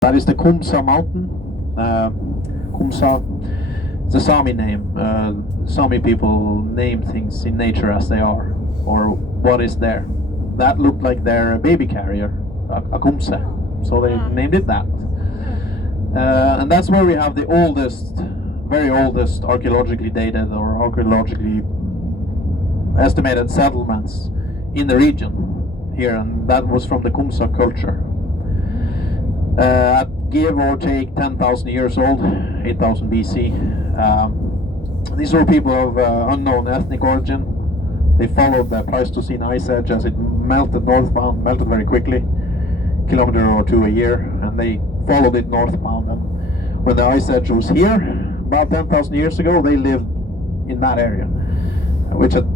That is the Kumsa mountain. Kumsa, it's a Sami name. Sami people name things in nature as they are, or what is there. That looked like their baby carrier, a Kumse, so they named it that. And that's where we have the oldest, very oldest archaeologically dated or archaeologically estimated settlements in the region here, and that was from the Kumsa culture. At give or take 10,000 years old, 8,000 BC. These were people of unknown ethnic origin. They followed the Pleistocene ice edge as it melted northbound, melted very quickly, kilometer or two a year, and they followed it northbound. And when the ice edge was here, about 10,000 years ago, they lived in that area, which at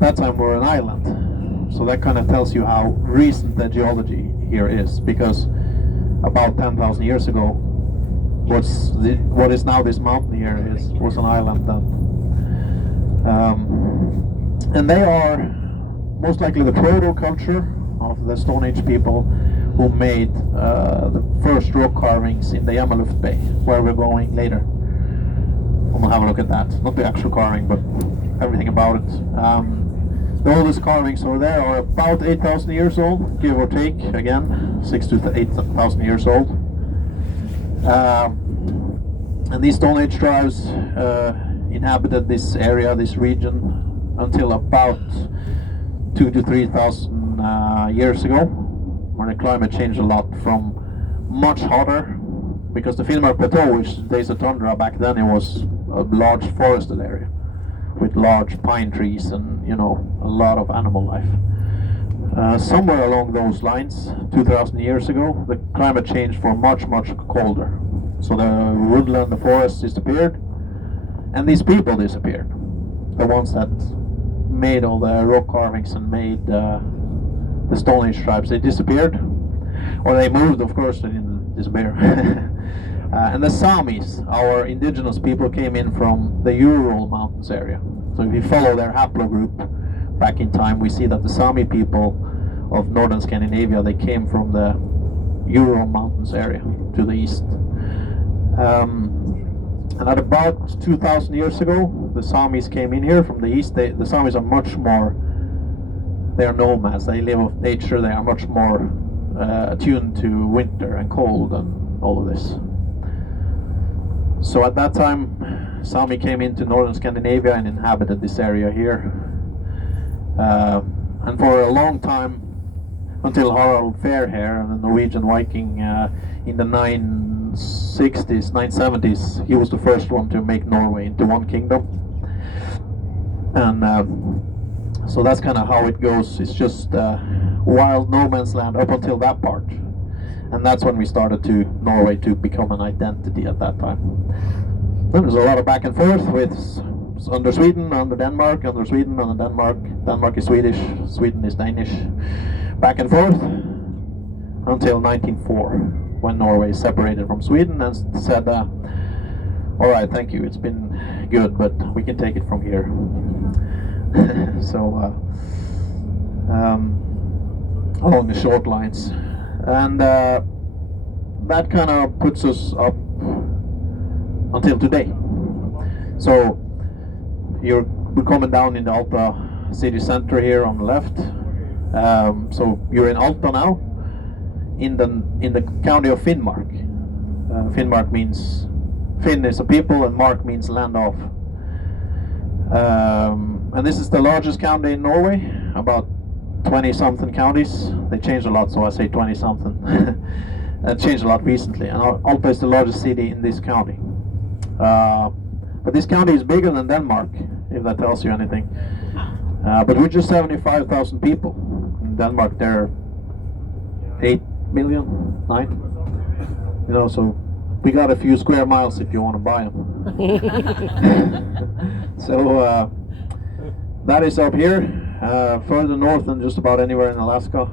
that time were an island. So that kind of tells you how recent the geology here is, because about 10,000 years ago, what is now this mountain here was an island then. And they are most likely the proto-culture of the Stone Age people who made the first rock carvings in the Yamaluft Bay, where we're going later. We'll have a look at that. Not the actual carving, but everything about it. The oldest carvings over there are about 8,000 years old, give or take, again, 6,000 to 8,000 years old. And these Stone Age tribes inhabited this area, this region, until about 2,000 to 3,000 years ago, when the climate changed a lot from much hotter, because the Finnmark Plateau, which is a tundra, back then it was a large forested area with large pine trees and, you know, a lot of animal life. Somewhere along those lines, 2,000 years ago, the climate changed for much, much colder. So the woodland, the forest disappeared, and these people disappeared. The ones that made all the rock carvings and made the Stone Age tribes, they disappeared. Or they moved, of course, they didn't disappear. And the Samis, our indigenous people, came in from the Ural Mountains area. So if you follow their haplogroup back in time, we see that the Sami people of northern Scandinavia, they came from the Ural Mountains area to the east. And at about 2,000 years ago, the Samis came in here from the east. The Samis are much more, they are nomads, they live of nature, they are much more attuned to winter and cold and all of this. So at that time, Sami came into northern Scandinavia and inhabited this area here. And for a long time, until Harald Fairhair, the Norwegian Viking, in the 960s, 970s, he was the first one to make Norway into one kingdom. And so that's kind of how it goes. It's just wild no man's land up until that part. And that's when we started to Norway to become an identity at that time. Then there's a lot of back and forth with under Sweden, under Denmark, under Sweden, under Denmark. Denmark is Swedish, Sweden is Danish. Back and forth until 1904, when Norway separated from Sweden and said, all right, thank you, it's been good, but we can take it from here. So, along the short lines. And that kind of puts us up until today. So we're coming down in the Alta city center here on the left. So you're in Alta now, in the county of Finnmark. Finnmark means, Finn is a people and Mark means land of. And this is the largest county in Norway, about 20-something counties. They changed a lot, so I say 20-something. It changed a lot recently. And Alta is the largest city in this county. But this county is bigger than Denmark, if that tells you anything. But we're just 75,000 people. In Denmark, there are 8 million, 9. You know, so we got a few square miles if you want to buy them. So that is up here. Further north than just about anywhere in Alaska.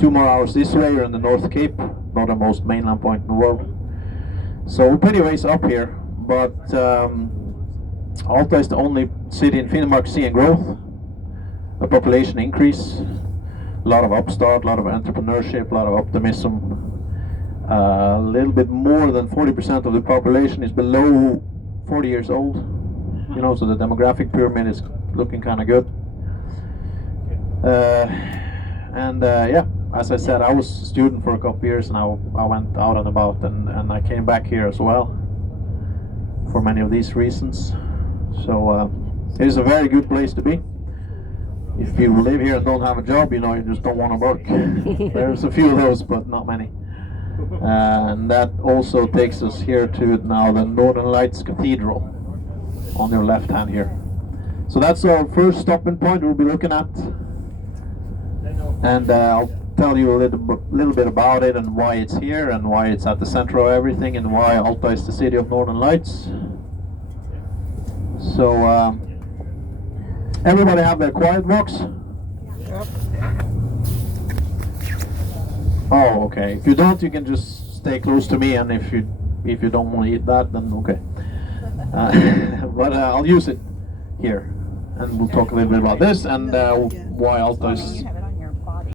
2 more hours this way, you're in the North Cape, northernmost mainland point in the world. So we're pretty ways up here, but Alta is the only city in Finnmark seeing growth, a population increase, a lot of upstart, a lot of entrepreneurship, a lot of optimism. A little bit more than 40% of the population is below 40 years old. You know, so the demographic pyramid is looking kind of good. Yeah, as I said, I was a student for a couple years, and I went out and about, and I came back here as well for many of these reasons. So it is a very good place to be. If you live here and don't have a job, you know, you just don't want to work. There's a few of those, but not many. And that also takes us here to now the Northern Lights Cathedral on your left hand here. So that's our first stopping point we'll be looking at. And I'll tell you a little bit about it, and why it's here, and why it's at the center of everything, and why Alta is the city of Northern Lights. So everybody have their quiet box? Yep. Oh, okay. If you don't, you can just stay close to me, and if you don't want to eat that, then okay. But I'll use it here, and we'll talk a little bit about this, and why Alta is